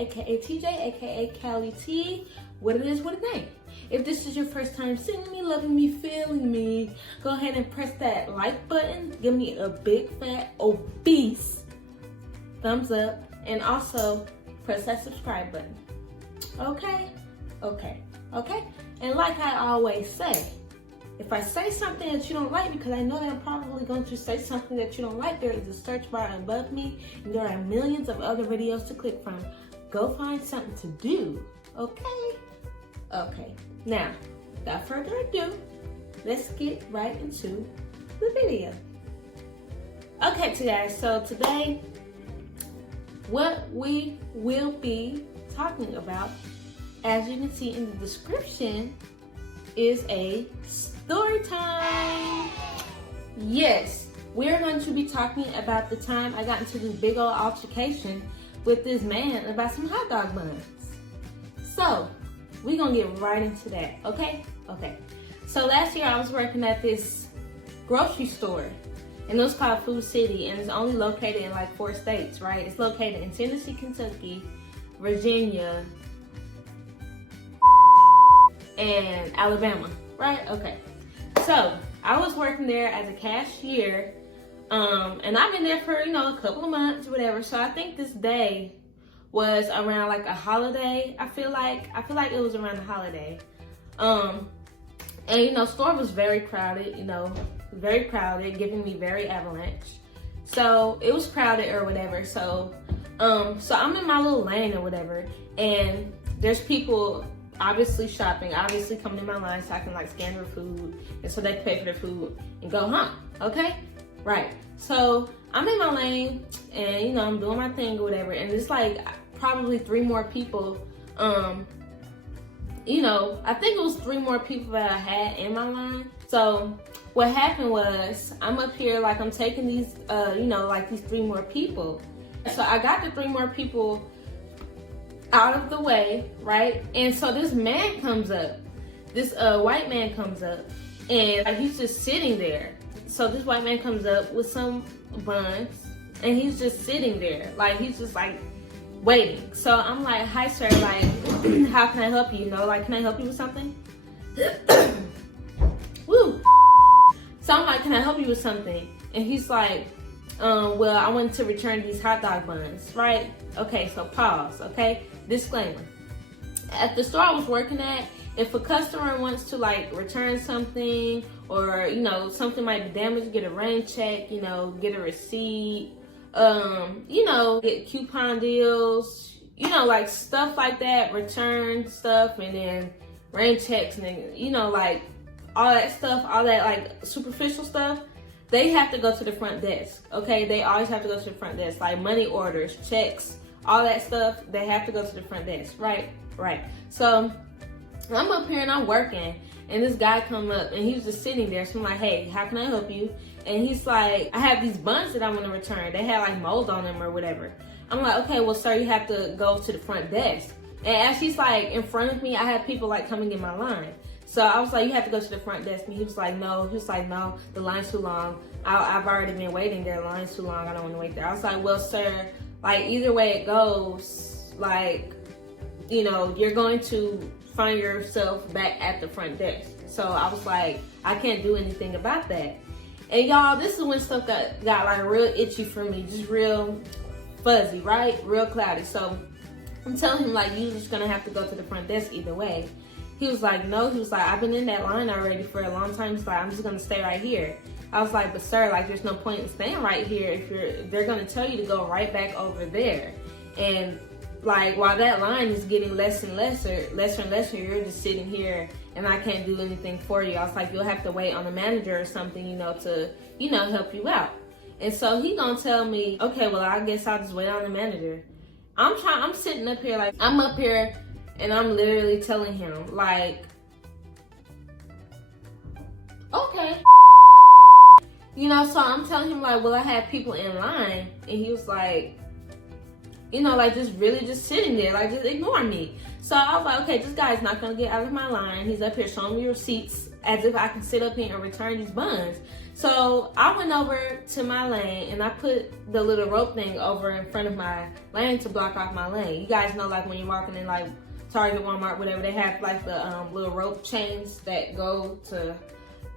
aka TJ, aka Cali.T. What it is, what it ain't. If this is your first time seeing me, loving me, feeling me, go ahead and press that like button. Give me a big, fat, obese thumbs up. And also, press that subscribe button. Okay? And like I always say, if I say something that you don't like, because I know that I'm probably going to say something that you don't like, there is a search bar above me, and there are millions of other videos to click from. Go find something to do, okay? Okay, now, without further ado, let's get right into the video. Okay, guys, so today, what we will be talking about, as you can see in the description, is a story time. Yes, we're going to be talking about the time I got into this big old altercation with this man about some hot dog buns. So, we're going to get right into that, okay? Okay. So last year I was working at this grocery store, and it was called Food City, and it's only located in like 4 states, right? It's located in Tennessee, Kentucky, Virginia, and Alabama, right? Okay. So I was working there as a cashier, and I've been there for, a couple of months, whatever. So I think this day was around like a holiday. I feel like it was around a holiday. And store was very crowded, very crowded, giving me very avalanche. So it was crowded or whatever. So I'm in my little lane or whatever, and there's people obviously shopping, obviously coming in my line so I can like scan their food, and so they can pay for their food and go home. Okay? Right. So I'm in my lane, and I'm doing my thing or whatever, and it's like probably 3 more people. I think it was 3 more people that I had in my line. So what happened was, I'm up here like I'm taking these these 3 more people. So I got the 3 more people out of the way, right? And so this man comes up, this white man comes up, and he's just sitting there. So this white man comes up with some buns, and he's just sitting there, like he's just like waiting. So I'm like, hi sir, like how can I help you? Can I help you with something? Woo. So I'm like, can I help you with something? And he's like, well, I wanted to return these hot dog buns, right? Okay, so pause, okay? Disclaimer. At the store I was working at, if a customer wants to like return something, or something might be damaged, get a rain check, get a receipt, get coupon deals, like stuff like that, return stuff, and then rain checks, and then, like all that stuff, all that like superficial stuff, they have to go to the front desk, okay? They always have to go to the front desk, like money orders, checks, all that stuff, they have to go to the front desk, right? Right. So I'm up here and I'm working, and this guy come up, and he was just sitting there. So I'm like, hey, how can I help you? And he's like, I have these buns that I want to return. They had like mold on them or whatever. I'm like, okay, well, sir, you have to go to the front desk. And as he's like in front of me, I had people like coming in my line. So I was like, you have to go to the front desk. And he was like, no. He was like, no, the line's too long. I've already been waiting there. The line's too long. I don't want to wait there. I was like, well, sir, like either way it goes, like, you're going to find yourself back at the front desk. So I was like, I can't do anything about that. And y'all, this is when stuff got like real itchy for me, just real fuzzy, right? Real cloudy. So I'm telling him like, you're just gonna have to go to the front desk either way. He was like, no. He was like, I've been in that line already for a long time. He's like, I'm just gonna stay right here. I was like, but sir, like there's no point in staying right here if they're gonna tell you to go right back over there. And like while that line is getting lesser and lesser, you're just sitting here and I can't do anything for you. I was like, you'll have to wait on the manager or something, to, help you out. And so he gonna tell me, okay, well, I guess I'll just wait on the manager. I'm sitting up here, like, I'm up here and I'm literally telling him, like, okay. So I'm telling him, like, well, I had people in line, and he was like, you know, like just really just sitting there, like just ignoring me. So I was like, okay, this guy's not gonna get out of my line. He's up here showing me receipts as if I can sit up here and return these buns. So I went over to my lane and I put the little rope thing over in front of my lane to block off my lane. You guys know, like when you're walking in like Target, Walmart, whatever, they have like the little rope chains that go to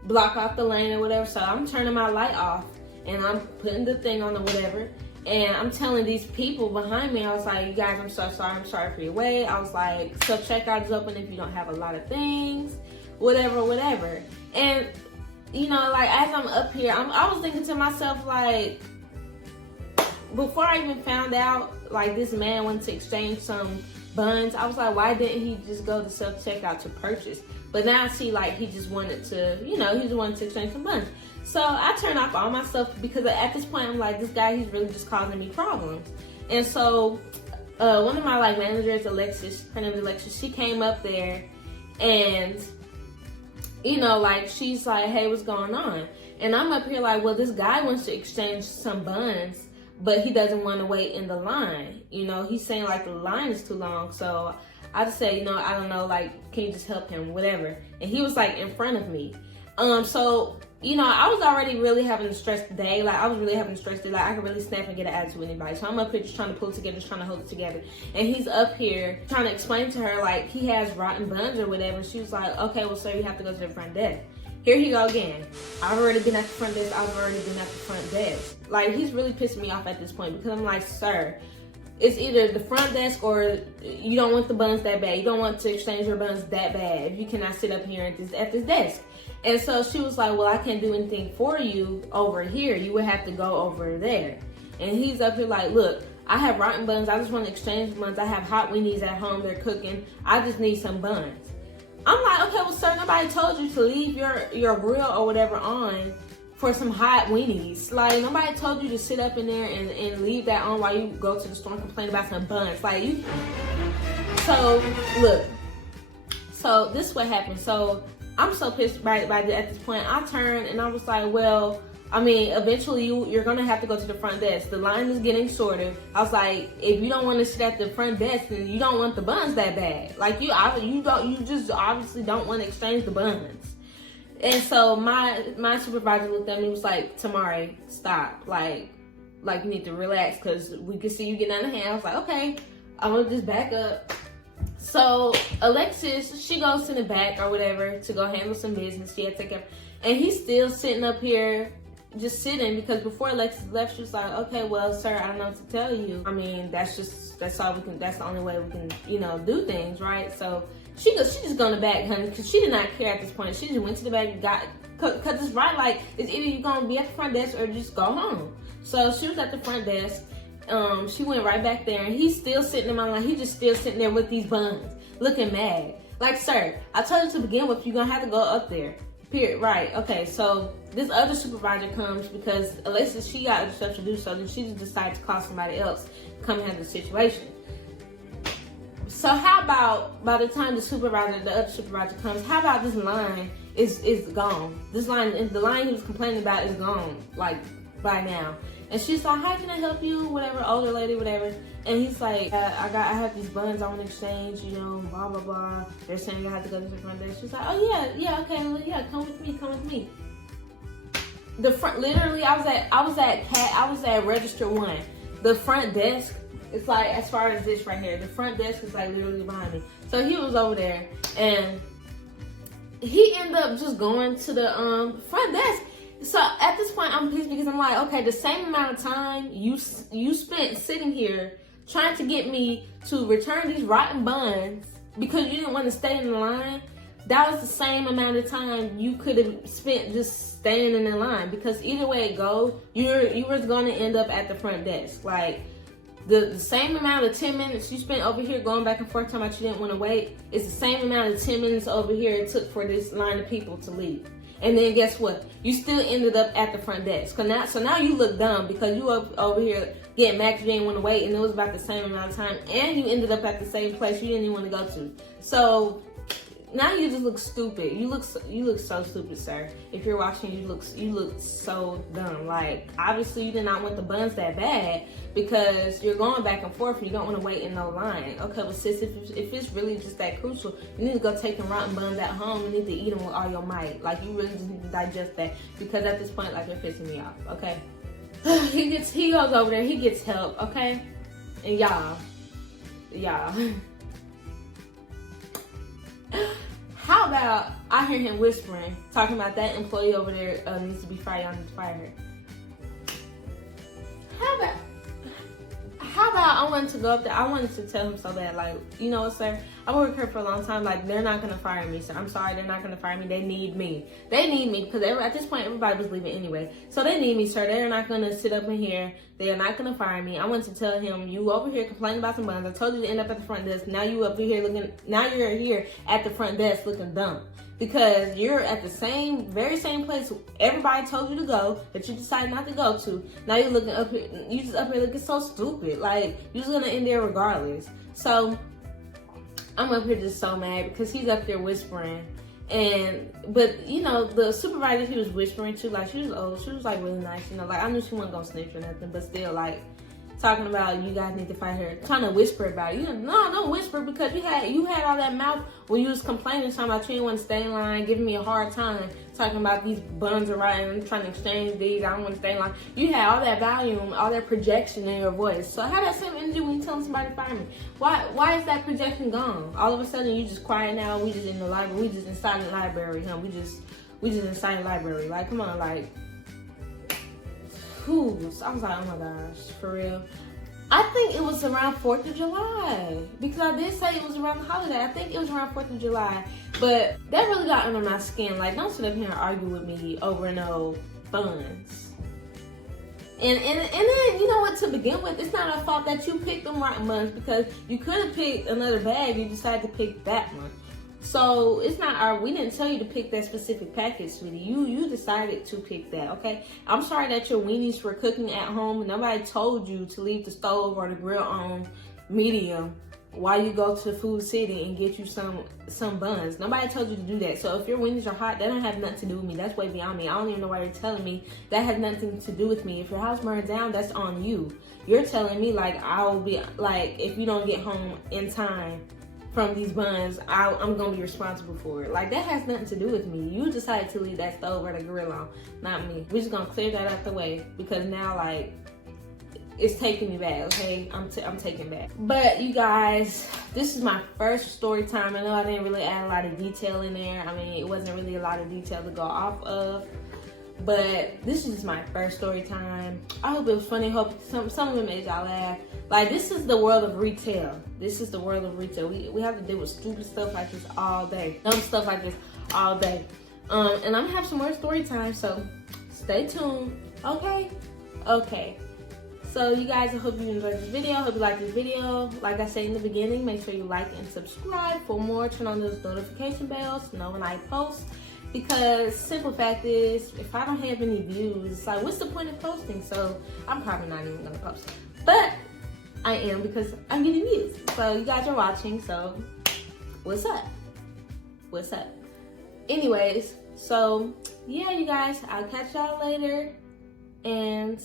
block off the lane or whatever. So I'm turning my light off and I'm putting the thing on or whatever. And I'm telling these people behind me, I was like, you guys, I'm so sorry. I'm sorry for your wait. I was like, self-checkout is open if you don't have a lot of things, whatever, whatever. And, you know, like, as I'm up here, I was thinking to myself, like, before I even found out, like, this man wanted to exchange some buns, I was like, why didn't he just go to self-checkout to purchase? But now I see, like, he just wanted to, you know, he just wanted to exchange some buns. So I turned off all my stuff because at this point, I'm like, this guy, he's really just causing me problems. And so one of my, like, managers, Alexis, her name is Alexis, she came up there and, you know, like, she's like, hey, what's going on? And I'm up here like, well, this guy wants to exchange some buns, but he doesn't want to wait in the line. You know, he's saying, like, the line is too long. So I just say, you know, I don't know, like, can you just help him, whatever. And he was, like, in front of me. So, you know, I was already really having a stressed day. Like, I was really having a stressed day. Like, I could really snap and get an attitude with anybody. So I'm up here just trying to pull it together, just trying to hold it together. And he's up here trying to explain to her, like, he has rotten buns or whatever. And she was like, okay, well, sir, you have to go to the front desk. Here he go again. I've already been at the front desk. I've already been at the front desk. Like, he's really pissing me off at this point because I'm like, sir, it's either the front desk or you don't want the buns that bad. You don't want to exchange your buns that bad if you cannot sit up here at this desk. And so she was like, well, I can't do anything for you over here. You would have to go over there. And he's up here like, look, I have rotten buns. I just want to exchange buns. I have hot weenies at home. They're cooking. I just need some buns. I'm like, okay, well, sir, nobody told you to leave your grill or whatever on for some hot weenies. Like, nobody told you to sit up in there and leave that on while you go to the store and complain about some buns. Like, you. So, look. So, this is what happened. So, I'm so pissed by at this point. I turned and I was like, well, I mean, eventually you're gonna have to go to the front desk. The line is getting shorter. I was like, if you don't want to sit at the front desk, then you don't want the buns that bad. Like you just obviously don't want to exchange the buns. And so my supervisor looked at me and was like, Tamari, stop. Like you need to relax because we can see you getting out of hand. I was like, okay, I'm gonna just back up. So Alexis, she goes to the back or whatever to go handle some business. She had to take care, and he's still sitting up here, just sitting because before Alexis left, she was like, "Okay, well, sir, I don't know what to tell you. I mean, that's all we can. That's the only way we can, you know, do things, right?" So she just going to back, honey, because she did not care at this point. She just went to the back, because it's right. Like it's either you're gonna be at the front desk or just go home. So she was at the front desk. She went right back there and he's still sitting in my line. He's just still sitting there with these buns, looking mad. Like, sir, I told you to begin with, you're gonna have to go up there. Period. Right. Okay, so this other supervisor comes because Alexis, she got other stuff to do, so then she just decided to call somebody else to come handle the situation. So how about by the time the other supervisor comes, how about this line is gone? This line, the line he was complaining about is gone, like, by now. And she's like, how can I help you? Whatever, older lady, whatever. And he's like, I have these buns I want to exchange, you know, blah, blah, blah. They're saying I have to go to the front desk. She's like, oh, yeah, okay, well, yeah, come with me. The front, literally, I was at register 1. The front desk, it's like, as far as this right here, the front desk is like literally behind me. So he was over there, and he ended up just going to the front desk. So at this point, I'm pissed because I'm like, okay, the same amount of time you spent sitting here trying to get me to return these rotten buns because you didn't want to stay in the line, that was the same amount of time you could have spent just staying in the line. Because either way it goes, you were going to end up at the front desk. Like, the same amount of 10 minutes you spent over here going back and forth talking about you didn't want to wait, it's the same amount of 10 minutes over here it took for this line of people to leave. And then guess what? You still ended up at the front desk. So now you look dumb because you up over here getting mad because you didn't want to wait, and it was about the same amount of time, and you ended up at the same place you didn't even want to go to. So now you just look stupid. You look so stupid, sir. If you're watching, you look so dumb. Like, obviously you did not want the buns that bad because you're going back and forth and you don't want to wait in no line. Okay, but sis, if it's really just that crucial, you need to go take them rotten buns at home. You need to eat them with all your might. Like, you really just need to digest that, because at this point, like, you're pissing me off. Okay, he goes over there, he gets help. Okay, and y'all. How about I hear him whispering, talking about that employee over there needs to be fired, I need to fire her. How about I wanted to go up there, I wanted to tell him so bad, like, you know what, sir, I've worked here for a long time, like, they're not gonna fire me, sir. I'm sorry, they're not gonna fire me. They need me. They need me, because at this point, everybody was leaving anyway. So they need me, sir. They're not gonna sit up in here. They are not gonna fire me. I wanted to tell him, you over here complaining about some buns. I told you to end up at the front desk. Now you're here at the front desk looking dumb. Because you're at the very same place everybody told you to go, that you decided not to go to. Now you're looking up here, you just up here looking so stupid. Like, you're just gonna end there regardless. So I'm up here just so mad because he's up there whispering. But you know, the supervisor he was whispering to, like, she was old, she was like really nice, you know, like, I knew she wasn't gonna snitch or nothing, but still, like, talking about you guys need to fight her, kind of whisper about it. You know, no, don't whisper, because you had all that mouth when you was complaining, talking about you didn't want to stay in line, giving me a hard time, talking about these buns are right and trying to exchange these, I don't want to stay in line. You had all that volume, all that projection in your voice. So how that same energy when you telling somebody to fire me? Why is that projection gone? All of a sudden you just quiet now, we just in the library, we just inside the library, huh? We just inside the library. Like, come on, like, whew. So I was like, oh my gosh, for real. I think it was around 4th of July, because I did say it was around the holiday. I think it was around 4th of July, but that really got under my skin. Like, don't sit up here and argue with me over no buns. And then, you know what, to begin with, it's not our fault that you picked them rotten buns, because you could have picked another bag, you decided to pick that one. So it's not we didn't tell you to pick that specific package, sweetie. You decided to pick that, okay? I'm sorry that your weenies were cooking at home. Nobody told you to leave the stove or the grill on medium while you go to Food City and get you some buns. Nobody told you to do that. So if your weenies are hot, that don't have nothing to do with me. That's way beyond me. I don't even know why you're telling me. That has nothing to do with me. If your house burns down, that's on you. You're telling me, like, I'll be, like, if you don't get home in time from these buns, I'm gonna be responsible for it. Like, that has nothing to do with me. You decided to leave that stove or the grill on, not me. We're just gonna clear that out the way, because now, like, it's taking me back, okay? I'm taking back. But you guys, this is my first story time. I know I didn't really add a lot of detail in there. I mean, it wasn't really a lot of detail to go off of, but this is my first story time. I hope it was funny. Hope some of it made y'all laugh. Like, this is the world of retail. This is the world of retail. We have to deal with stupid stuff like this all day. Dumb stuff like this all day. And I'm gonna have some more story time, so stay tuned. Okay? Okay. So you guys, I hope you enjoyed this video. I hope you liked this video. Like I said in the beginning, make sure you like and subscribe for more. Turn on those notification bells to know when I post. Because simple fact is, if I don't have any views, it's like, what's the point of posting? So I'm probably not even gonna post. But I am, because I'm getting views. So you guys are watching, so what's up? What's up? Anyways, so yeah, you guys, I'll catch y'all later. And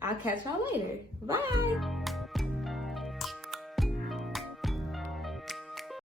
I'll catch y'all later. Bye.